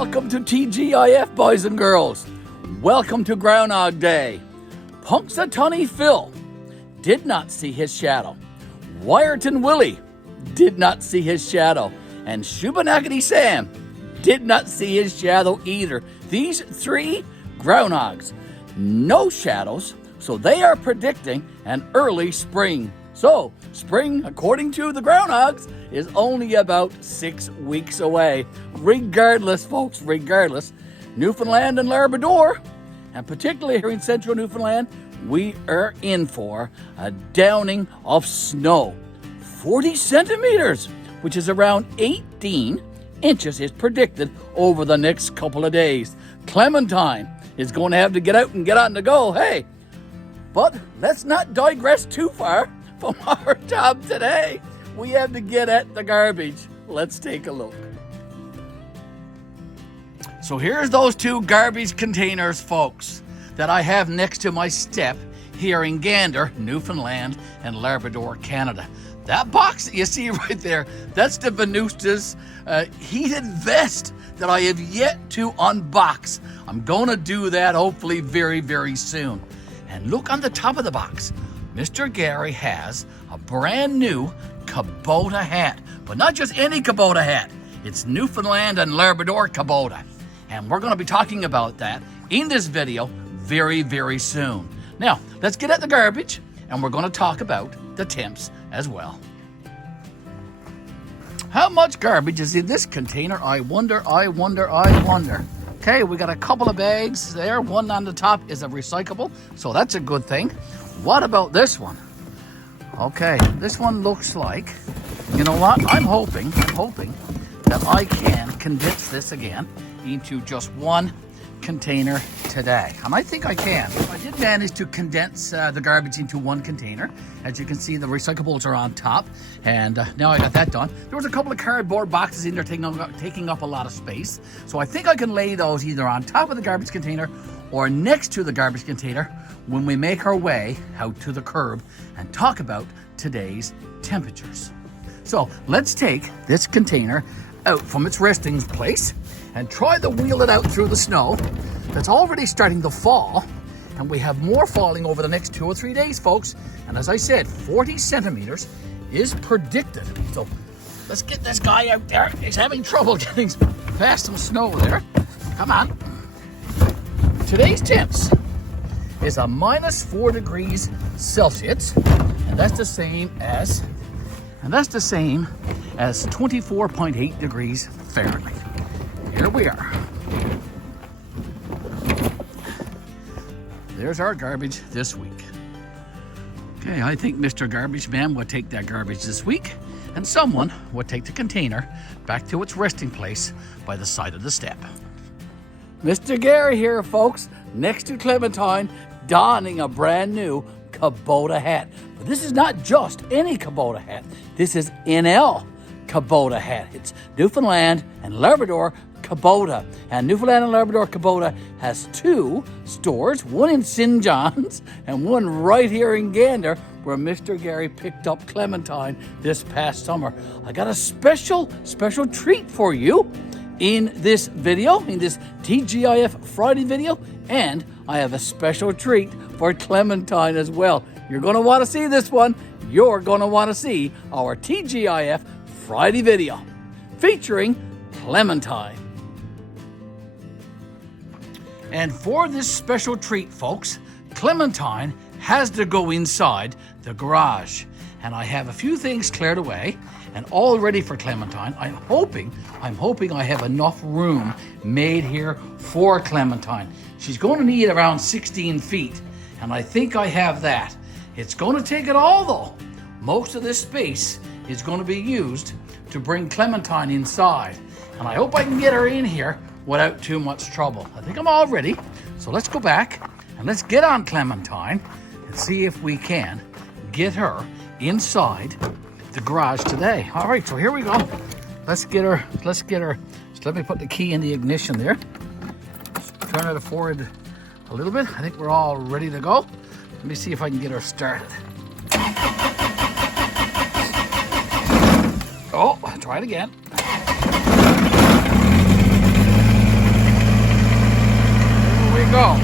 Welcome to TGIF, boys and girls. Welcome to Groundhog Day. Punxsutawney Phil did not see his shadow. Wyerton Willie did not see his shadow. And Shubenacadie Sam did not see his shadow either. These three groundhogs, no shadows, so they are predicting an early spring. So, spring, according to the groundhogs, is only about 6 weeks away. Regardless, folks, regardless, Newfoundland and Labrador, and particularly here in central Newfoundland, we are in for a downing of snow. 40 centimeters, which is around 18 inches, is predicted over the next couple of days. Clementine is going to have to get out and get on the go, hey. But let's not digress too far from our job today. We have to get at the garbage. Let's take a look. So here's those two garbage containers, folks, that I have next to my step here in Gander, Newfoundland and Labrador, Canada. That box that you see right there, that's the Venusta's heated vest that I have yet to unbox. I'm going to do that hopefully very, very soon. And look on the top of the box. Mr. Garry has a brand new Kubota hat, but not just any Kubota hat. It's Newfoundland and Labrador Kubota. And we're going to be talking about that in this video very, very soon. Now, let's get at the garbage, and we're going to talk about the temps as well. How much garbage is in this container? I wonder. Okay, we got a couple of bags there. One on the top is a recyclable, so that's a good thing. What about this one? Okay, this one looks like, you know what? I'm hoping that I can condense this again into just one container today. And I think I can. I did manage to condense the garbage into one container. As you can see, the recyclables are on top, and now I got that done. There was a couple of cardboard boxes in there taking up a lot of space. So I think I can lay those either on top of the garbage container or next to the garbage container when we make our way out to the curb and talk about today's temperatures. So let's take this container out from its resting place and try to wheel it out through the snow that's already starting to fall, and we have more falling over the next 2 or 3 days, folks. And as I said, 40 centimeters is predicted. So let's get this guy out there. He's having trouble getting past some snow there. Come on. Today's temps is a -4 degrees Celsius, and that's the same as 24.8 degrees Fahrenheit. Here we are. There's our garbage this week. Okay, I think Mr. Garbage Man will take that garbage this week, and someone will take the container back to its resting place by the side of the step. Mr. Garry here, folks, next to Clementine, donning a brand new Kubota hat. But this is not just any Kubota hat. This is NL Kubota hat. It's Newfoundland and Labrador Kubota. And Newfoundland and Labrador Kubota has 2 stores, one in St. John's and one right here in Gander, where Mr. Garry picked up Clementine this past summer. I got a special treat for you in this video, in this TGIF Friday video, and I have a special treat for Clementine as well. You're going to want to see this one. You're going to want to see our TGIF Friday video featuring Clementine. And for this special treat, folks, Clementine has to go inside the garage. And I have a few things cleared away and all ready for Clementine. I'm hoping I have enough room made here for Clementine. She's going to need around 16 feet, and I think I have that. It's going to take it all, though. Most of this space is going to be used to bring Clementine inside, and I hope I can get her in here without too much trouble. I think I'm all ready, so let's go back and let's get on Clementine and see if we can get her inside the garage today. All right, so here we go. Let's get her. So let me put the key in the ignition there. Turn it forward a little bit. I think we're all ready to go. Let me see if I can get her started. Oh, try it again. we go.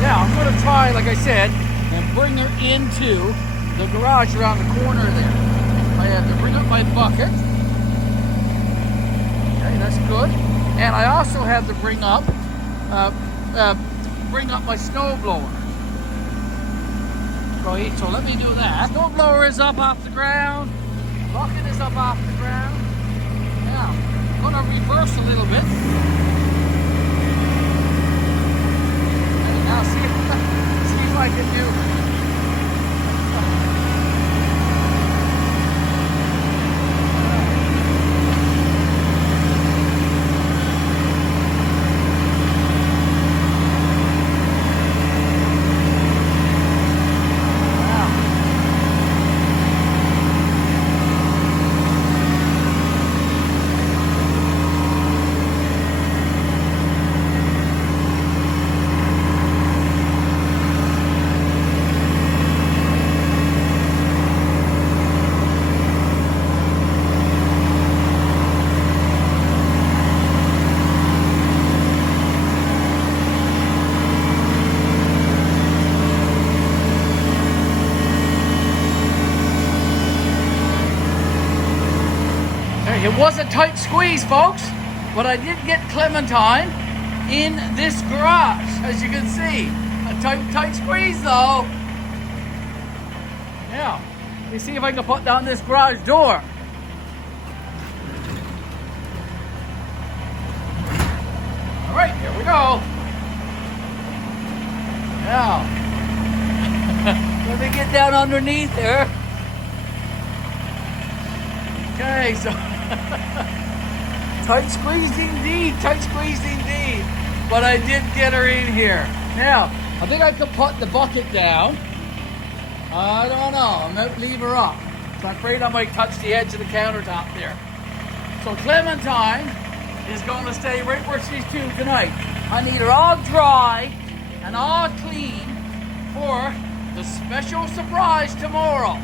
Now, I'm going to try, like I said, and bring her into the garage around the corner there. I have to bring up my bucket. Okay, that's good. And I also have to bring up my snow blower. Right, so let me do that. Snow blower is up off the ground. Bucket is up off the ground. Now, I'm going to reverse a little bit. And now see if I can do it. It was a tight squeeze, folks, but I did get Clementine in this garage, as you can see. A tight squeeze, though. Now, let me see if I can put down this garage door. All right, here we go. Now, let me get down underneath there. Okay, so tight squeeze indeed, but I did get her in here. Now, I think I could put the bucket down. I don't know, I might leave her up. So I'm afraid I might touch the edge of the countertop there. So Clementine is going to stay right where she's to tonight. I need her all dry and all clean for the special surprise tomorrow.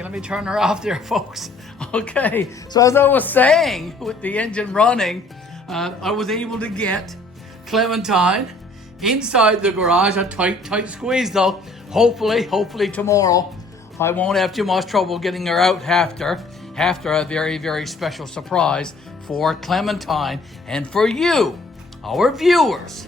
Let me turn her off there, folks. Okay, so as I was saying, with the engine running, I was able to get Clementine inside the garage. A tight squeeze, though. Hopefully tomorrow I won't have too much trouble getting her out after a very, very special surprise for Clementine and for you, our viewers.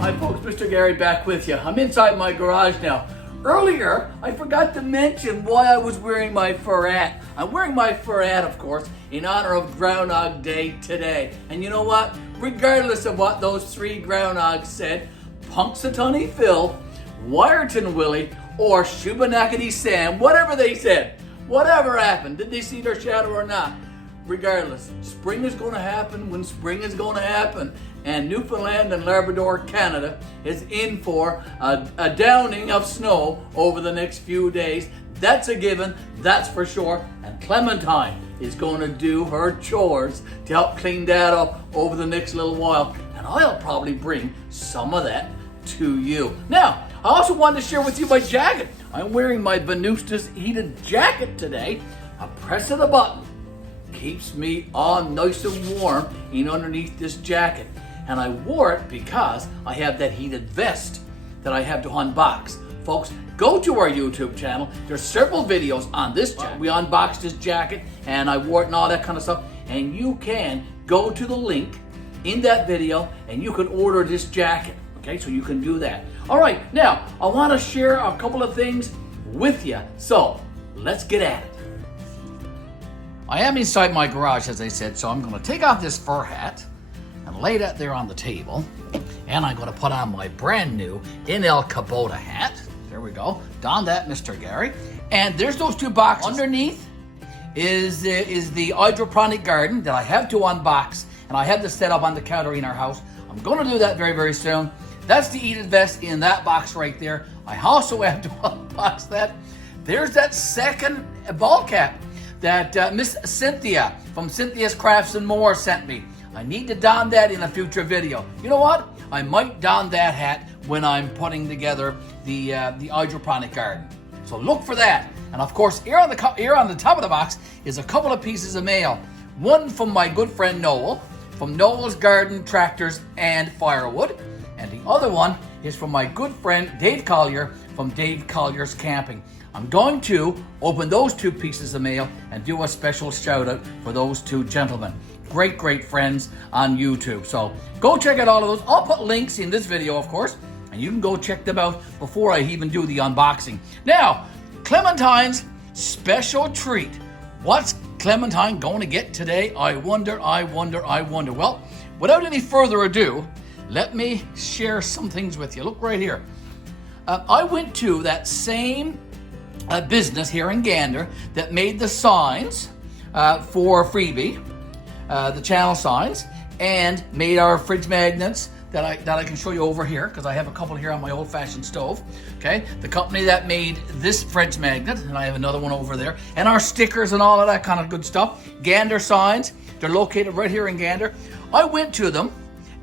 Hi, folks. Mr. Garry back with you. I'm inside my garage now. Earlier, I forgot to mention why I was wearing my fur hat. I'm wearing my fur hat, of course, in honor of Groundhog Day today. And you know what? Regardless of what those three groundhogs said, Punxsutawney Phil, Wyerton Willie, or Shubenacadie Sam, whatever they said, whatever happened, did they see their shadow or not? Regardless, spring is going to happen when spring is going to happen. And Newfoundland and Labrador, Canada, is in for a downing of snow over the next few days. That's a given, that's for sure. And Clementine is going to do her chores to help clean that up over the next little while. And I'll probably bring some of that to you. Now, I also wanted to share with you my jacket. I'm wearing my Venustus heated jacket today. A press of the button keeps me all nice and warm in underneath this jacket. And I wore it because I have that heated vest that I have to unbox. Folks, go to our YouTube channel. There's several videos on this jacket. We unboxed this jacket and I wore it and all that kind of stuff. And you can go to the link in that video and you can order this jacket. Okay, so you can do that. All right, now I want to share a couple of things with you. So let's get at it. I am inside my garage, as I said, so I'm going to take off this fur hat and lay that there on the table. And I'm going to put on my brand new NL Kubota hat. There we go. Don that, Mr. Garry. And there's those two boxes. Underneath is the hydroponic garden that I have to unbox. And I have to set up on the counter in our house. I'm going to do that very, very soon. That's the heated vest in that box right there. I also have to unbox that. There's that second ball cap that Miss Cynthia from Cynthia's Crafts and More sent me. I need to don that in a future video. You know what? I might don that hat when I'm putting together the hydroponic garden. So look for that. And of course, here on the top of the box is a couple of pieces of mail. One from my good friend Noel, from Noel's Garden, Tractors, and Firewood. And the other one is from my good friend Dave Collier, from Dave Collier's Camping. I'm going to open those two pieces of mail and do a special shout out for those two gentlemen. Great friends on YouTube. So go check out all of those. I'll put links in this video, of course, and you can go check them out before I even do the unboxing. Now, Clementine's special treat. What's Clementine going to get today? I wonder. Well, without any further ado, let me share some things with you. Look right here. I went to that same business here in Gander that made the signs for Freebie, the channel signs, and made our fridge magnets that I can show you over here, because I have a couple here on my old-fashioned stove. Okay, the company that made this fridge magnet, and I have another one over there, and our stickers and all of that kind of good stuff. Gander signs, they're located right here in Gander. I went to them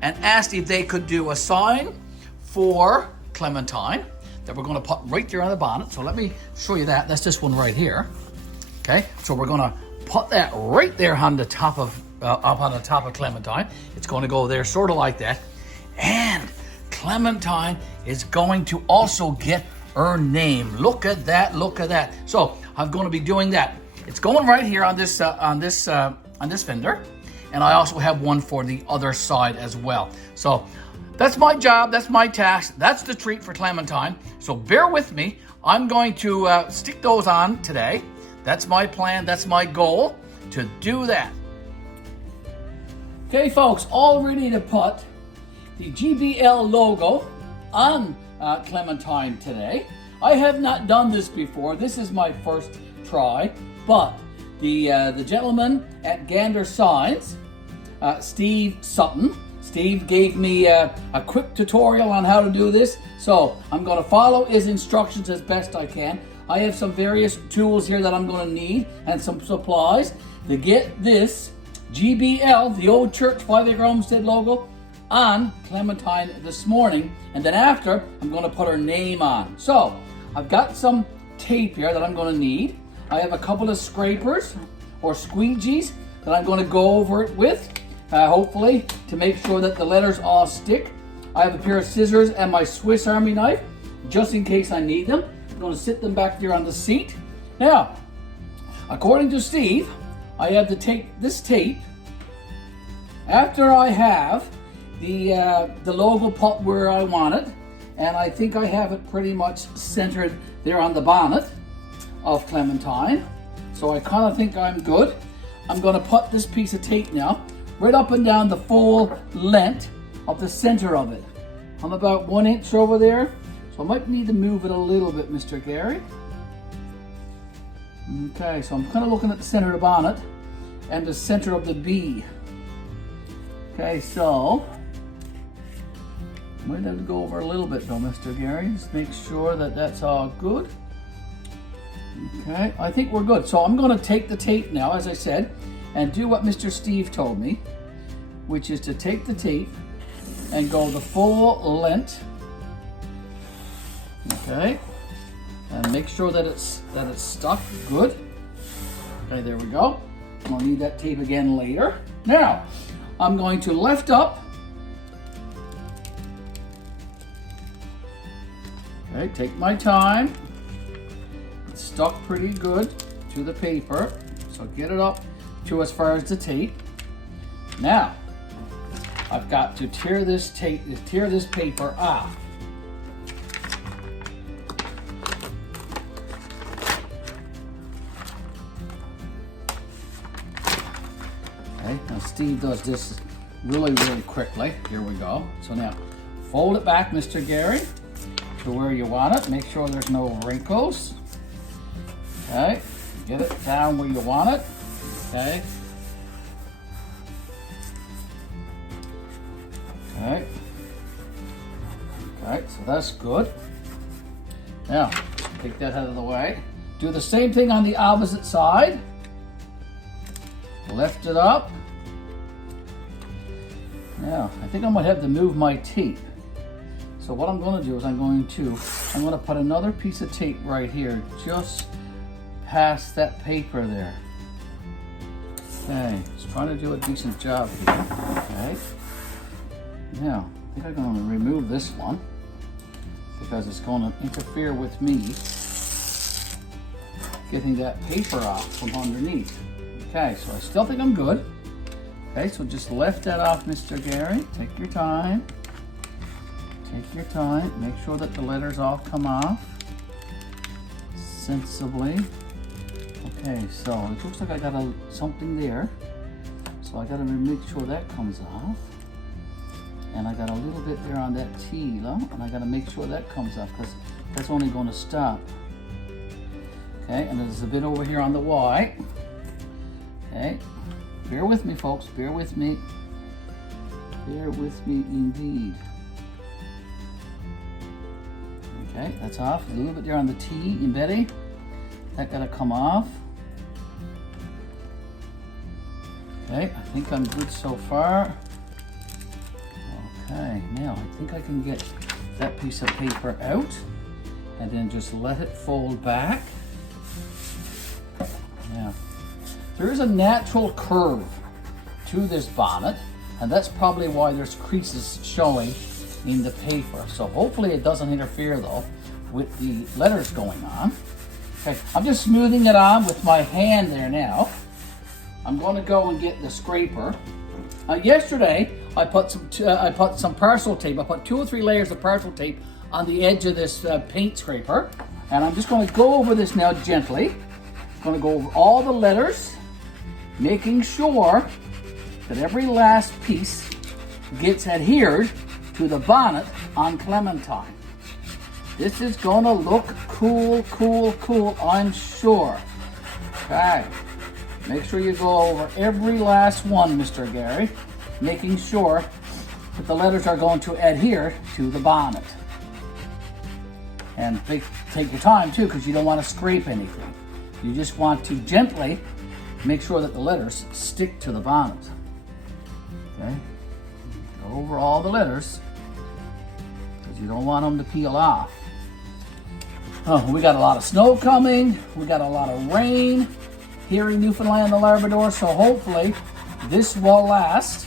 and asked if they could do a sign for Clementine that we're going to put right there on the bonnet. So let me show you that. That's this one right here. Okay, so we're going to put that right there on the top of up on the top of Clementine. It's going to go there, sort of like that. And Clementine is going to also get her name. Look at that! Look at that! So I'm going to be doing that. It's going right here on this fender, and I also have one for the other side as well. So that's my job. That's my task. That's the treat for Clementine. So bear with me. I'm going to stick those on today. That's my plan. That's my goal, to do that. Okay, folks, all ready to put the GBL logo on Clementine today. I have not done this before. This is my first try, but the gentleman at Gander Signs, Steve Sutton, Steve gave me a quick tutorial on how to do this, so I'm going to follow his instructions as best I can. I have some various tools here that I'm going to need, and some supplies to get this GBL, the old church 5 Acre Homestead logo, on Clementine this morning, and then after I'm going to put her name on. So I've got some tape here that I'm going to need. I have a couple of scrapers or squeegees that I'm going to go over it with, hopefully to make sure that the letters all stick. I have a pair of scissors and my Swiss Army knife just in case I need them. I'm going to sit them back there on the seat. Now, according to Steve, I have to take this tape after I have the logo put where I want it, and I think I have it pretty much centered there on the bonnet of Clementine. So I kind of think I'm good. I'm going to put this piece of tape now right up and down the full length of the center of it. I'm about 1 inch over there, so I might need to move it a little bit, Mr. Garry. Okay, so I'm kind of looking at the center of the bonnet and the center of the B. Okay, so I might have to go over a little bit though, Mr. Garry. Just make sure that that's all good. Okay, I think we're good. So I'm going to take the tape now, as I said, and do what Mr. Steve told me, which is to take the tape and go the full length. Okay, and make sure that it's stuck good. Okay, there we go. I'll need that tape again later. Now, I'm going to lift up. Okay, take my time. It's stuck pretty good to the paper, so get it up to as far as the tape. Now, I've got to tear this paper off. Okay, now Steve does this really quickly. Here we go. So now, fold it back, Mr. Garry, to where you want it. Make sure there's no wrinkles. Okay, get it down where you want it. Okay. Okay. Okay, so that's good. Now, take that out of the way. Do the same thing on the opposite side. Lift it up. Now, I think I might have to move my tape So what I'm going to do is I'm going to put another piece of tape right here, just past that paper there. Okay, just trying to do a decent job here. Okay. Now, I think I'm going to remove this one because it's going to interfere with me getting that paper off from underneath. Okay, so I still think I'm good. Okay, so just lift that off, Mr. Garry. Take your time. Take your time. Make sure that the letters all come off sensibly. Okay, so it looks like I got something there. So I got to make sure that comes off. And I got a little bit there on that T, and I got to make sure that comes off because that's only going to stop. Okay, and there's a bit over here on the Y. Okay, bear with me, folks. Bear with me. Bear with me indeed. Okay, that's off. A little bit there on the T in Betty. That got to come off. Okay, I think I'm good so far. Okay, now I think I can get that piece of paper out and then just let it fold back. Now, there is a natural curve to this bonnet, and that's probably why there's creases showing in the paper. So hopefully it doesn't interfere though with the letters going on. Okay, I'm just smoothing it on with my hand there now. I'm going to go and get the scraper. Yesterday I put some parcel tape. I put 2 or 3 layers of parcel tape on the edge of this paint scraper, and I'm just going to go over this now gently. I'm going to go over all the letters, making sure that every last piece gets adhered to the bonnet on Clementine. This is going to look cool, cool, cool, I'm sure. Okay, make sure you go over every last one, Mr. Garry, making sure that the letters are going to adhere to the bonnet. And take your time too, because you don't want to scrape anything. You just want to gently make sure that the letters stick to the bonnet. Okay, go over all the letters because you don't want them to peel off. Oh, we got a lot of snow coming. We got a lot of rain here in Newfoundland and Labrador, so hopefully this will last.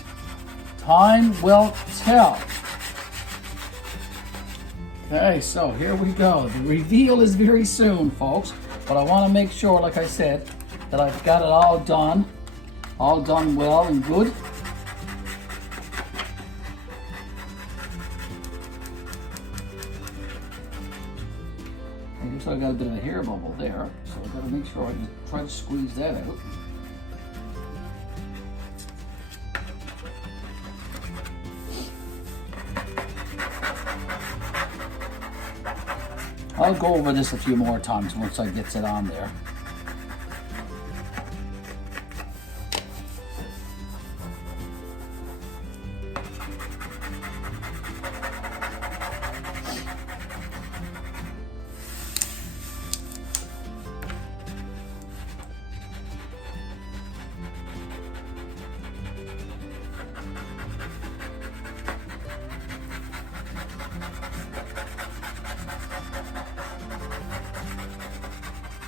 Time will tell. Okay, so here we go. The reveal is very soon, folks, but I want to make sure, like I said, that I've got it all done well and good. So I got a bit of a hair bubble there, so I got to make sure I just try to squeeze that out. I'll go over this a few more times once I get it on there.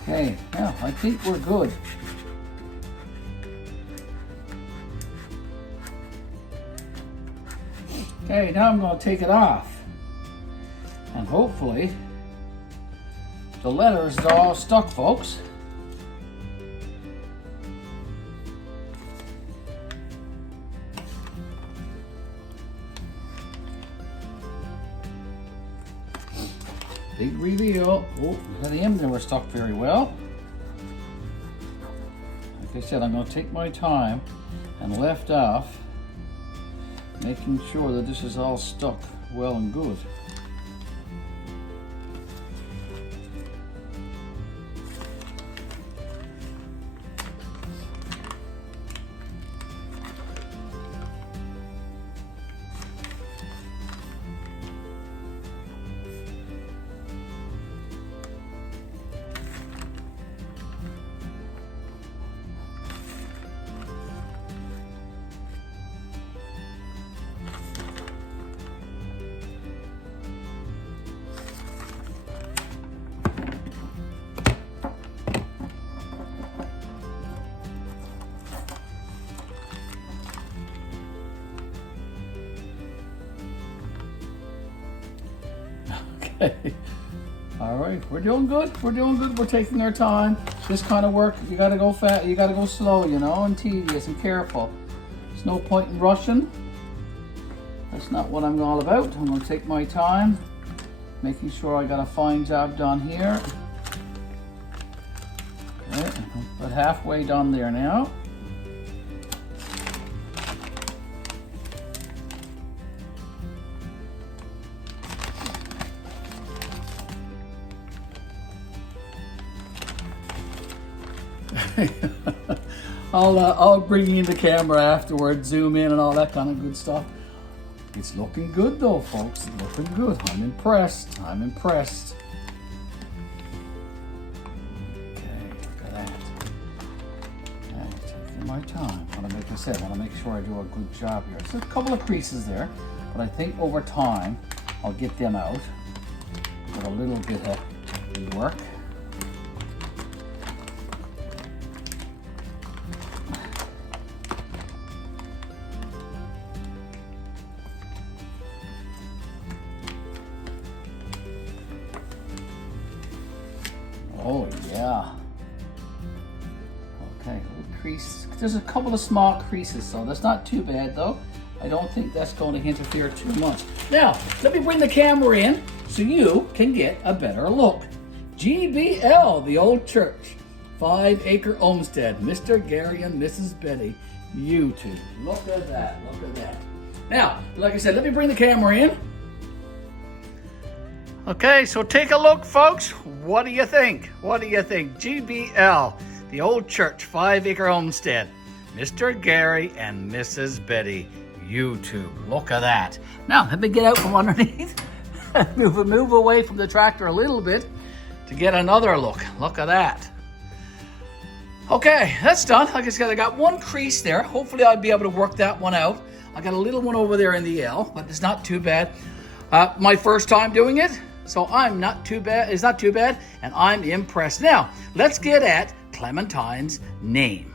Okay, now I think we're good. Okay, now I'm going to take it off. And hopefully the letters are all stuck, folks. Big reveal. Oh, the ends were stuck very well. Like I said, I'm going to take my time and lift off, making sure that this is all stuck well and good. Okay. All right, we're doing good. We're doing good. We're taking our time. This kind of work, you gotta go fast. You gotta go slow, you know, and tedious and careful. There's no point in rushing. That's not what I'm all about. I'm gonna take my time, making sure I got a fine job done here. Okay, about halfway done there now. I'll bring you the camera afterwards, zoom in and all that kind of good stuff. It's looking good though, folks. It's looking good. I'm impressed. I'm impressed. Okay, look at that. Okay, taking my time. I want to make sure I do a good job here. There's a couple of creases there, but I think over time I'll get them out with a little bit of work. Oh yeah. Okay, little crease. There's a couple of small creases, so that's not too bad though. I don't think that's going to interfere too much. Now, let me bring the camera in so you can get a better look. GBL, the old church, 5-acre homestead, Mr. Garry and Mrs. Betty, YouTube. Look at that, look at that. Now, like I said, let me bring the camera in. Okay, so take a look, folks. What do you think? What do you think? GBL, the old church, 5-acre homestead, Mr. Garry and Mrs. Betty, YouTube. Look at that. Now, let me get out from underneath. move away from the tractor a little bit to get another look. Look at that. Okay, that's done. Like I said, I got one crease there. Hopefully I'll be able to work that one out. I got a little one over there in the L, but it's not too bad. My first time doing it, so I'm not too bad. It's not too bad, and I'm impressed. Now, let's get at Clementine's name.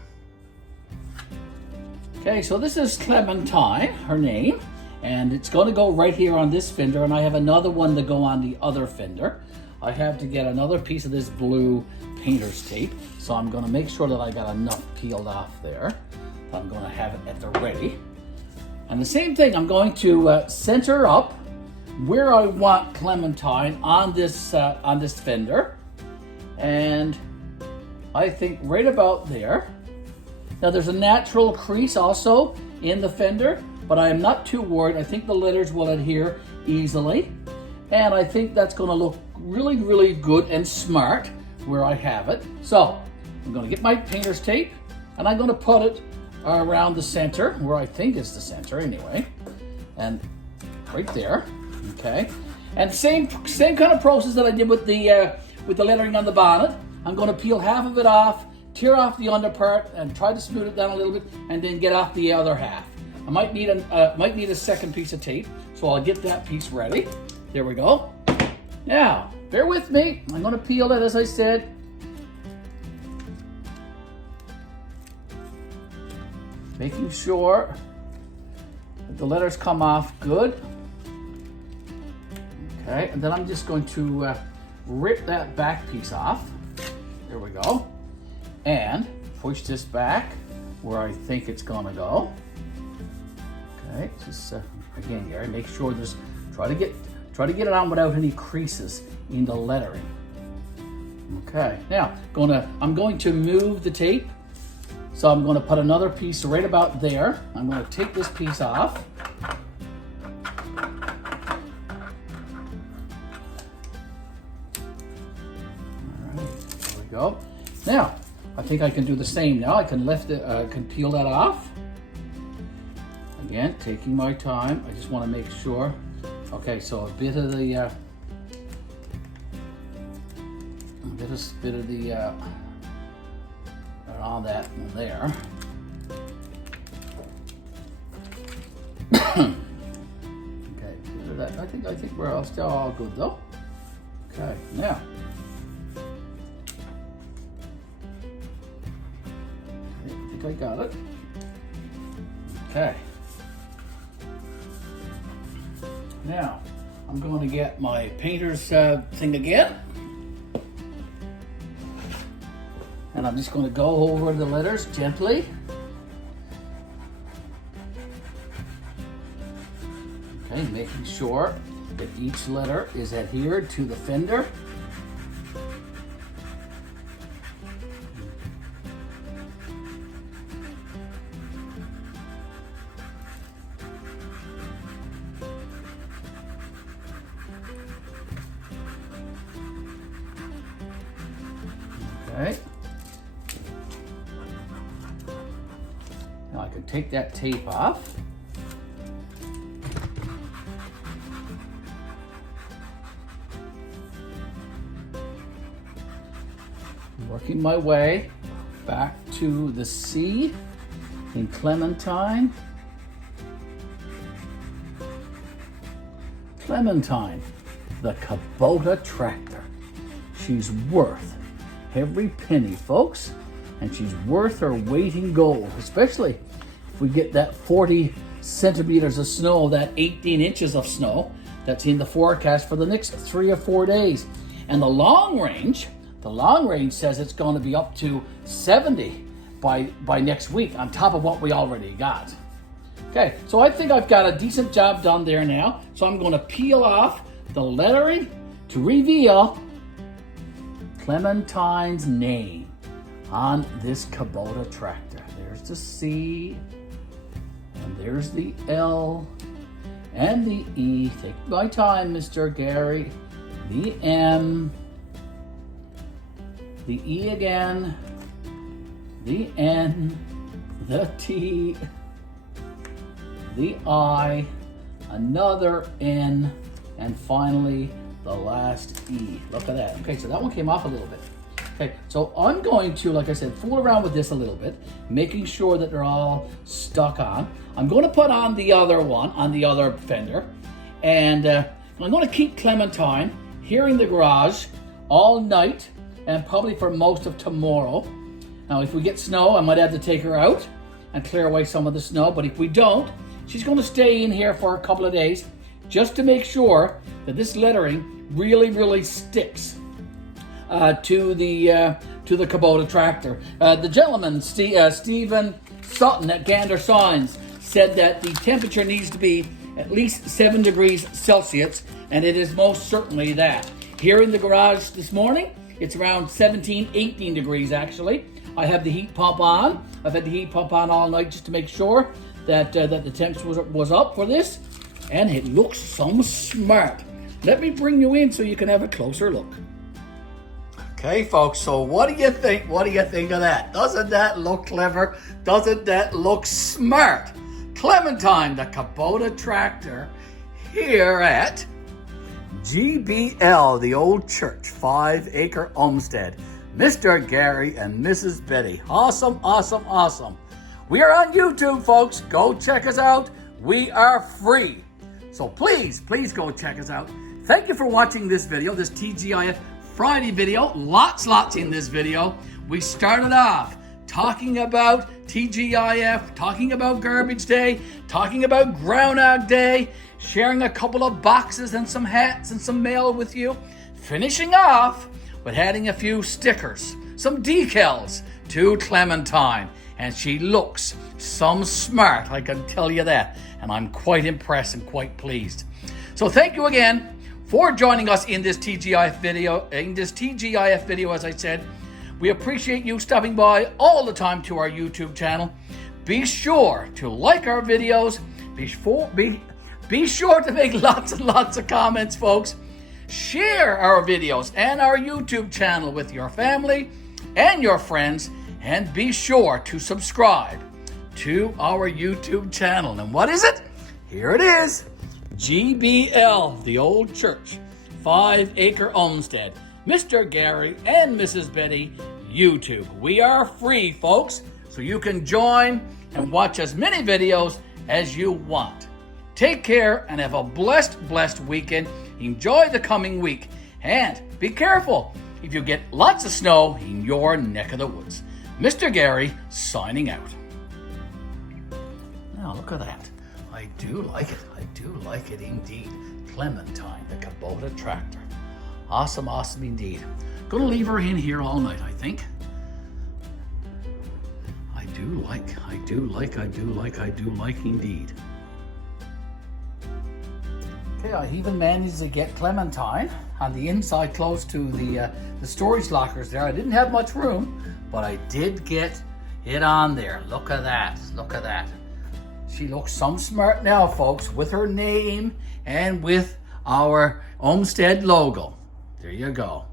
Okay, so this is Clementine, her name, and it's going to go right here on this fender, and I have another one to go on the other fender. I have to get another piece of this blue painter's tape, so I'm going to make sure that I got enough peeled off there. I'm going to have it at the ready. And the same thing, I'm going to center up where I want Clementine on this fender, and I think right about there. Now there's a natural crease also in the fender, but I am not too worried. I think the letters will adhere easily, and I think that's going to look really, really good and smart where I have it. So I'm going to get my painter's tape, and I'm going to put it around the center, where I think is the center anyway, and right there. Okay, and same kind of process that I did with the lettering on the bonnet. I'm going to peel half of it off, tear off the under part, and try to smooth it down a little bit, and then get off the other half. I might need a second piece of tape, so I'll get that piece ready. There we go. Now, bear with me. I'm going to peel it as I said. Making sure that the letters come off good. Okay, and then I'm just going to rip that back piece off. There we go. And push this back where I think it's going to go. Okay, just again, Garry, make sure there's try to get it on without any creases in the lettering. Okay, now I'm going to move the tape. So I'm going to put another piece right about there. I'm going to take this piece off. Go. Now, I think I can do the same now. I can lift it, can peel that off. Again, taking my time. I just want to make sure. Okay, so a bit of the, around that one there. Okay, bit of that. I think we're all still all good though. Okay, now. I got it. Okay. Now, I'm going to get my painter's thing again. And I'm just going to go over the letters gently. Okay, making sure that each letter is adhered to the fender. Okay. Now I can take that tape off. Working my way back to the C in Clementine. Clementine, the Kubota tractor. She's worth every penny, folks, and she's worth her weight in gold, especially if we get that 40 centimeters of snow, that 18 inches of snow that's in the forecast for the next 3 or 4 days. And the long range says it's going to be up to 70 by next week, on top of what we already got. Okay, so I think I've got a decent job done there now. So I'm going to peel off the lettering to reveal Clementine's name on this Kubota tractor. There's the C, and there's the L, and the E. Take my time, Mr. Garry. The M, the E again, the N, the T, the I, another N, and finally the last E. Look at that. Okay, so that one came off a little bit. Okay, so I'm going to, like I said, fool around with this a little bit, making sure that they're all stuck on. I'm going to put on the other one, on the other fender, and I'm going to keep Clementine here in the garage all night and probably for most of tomorrow. Now, if we get snow, I might have to take her out and clear away some of the snow, but if we don't, she's going to stay in here for a couple of days just to make sure that this lettering really sticks to the Kubota tractor. The gentleman, Stephen Sutton at Gander Signs, said that the temperature needs to be at least 7 degrees Celsius, and it is most certainly that. Here in the garage this morning, it's around 17, 18 degrees actually. I have the heat pump on. I've had the heat pump on all night just to make sure that the temps was up for this, and it looks some smart. Let me bring you in so you can have a closer look. Okay, folks, so what do you think? What do you think of that? Doesn't that look clever? Doesn't that look smart? Clementine, the Kubota tractor, here at GBL, the old church, 5 Acre Homestead. Mr. Garry and Mrs. Betty. Awesome, awesome, awesome. We are on YouTube, folks. Go check us out. We are free. So please go check us out. Thank you for watching this video, this TGIF Friday video. Lots in this video. We started off talking about TGIF, talking about Garbage Day, talking about Groundhog Day, sharing a couple of boxes and some hats and some mail with you, finishing off with adding a few stickers, some decals to Clementine. And she looks some smart, I can tell you that. And I'm quite impressed and quite pleased. So thank you again for joining us in this TGIF video. As I said, we appreciate you stopping by all the time to our YouTube channel. Be sure to like our videos. Be sure to make lots and lots of comments, folks. Share our videos and our YouTube channel with your family and your friends. And be sure to subscribe to our YouTube channel. And what is it? Here it is. GBL, the old church, 5 Acre Homestead. Mr. Garry and Mrs. Betty, YouTube. We are free, folks, so you can join and watch as many videos as you want. Take care and have a blessed weekend. Enjoy the coming week. And be careful if you get lots of snow in your neck of the woods. Mr. Garry signing out. Now look at that. I do like it. I do like it indeed. Clementine, the Kubota tractor. Awesome, awesome indeed. Gonna leave her in here all night, I think. I do like indeed. Okay, I even managed to get Clementine on the inside close to the storage lockers there. I didn't have much room, but I did get it on there. Look at that, look at that. She looks some smart now, folks, with her name and with our Homestead logo. There you go.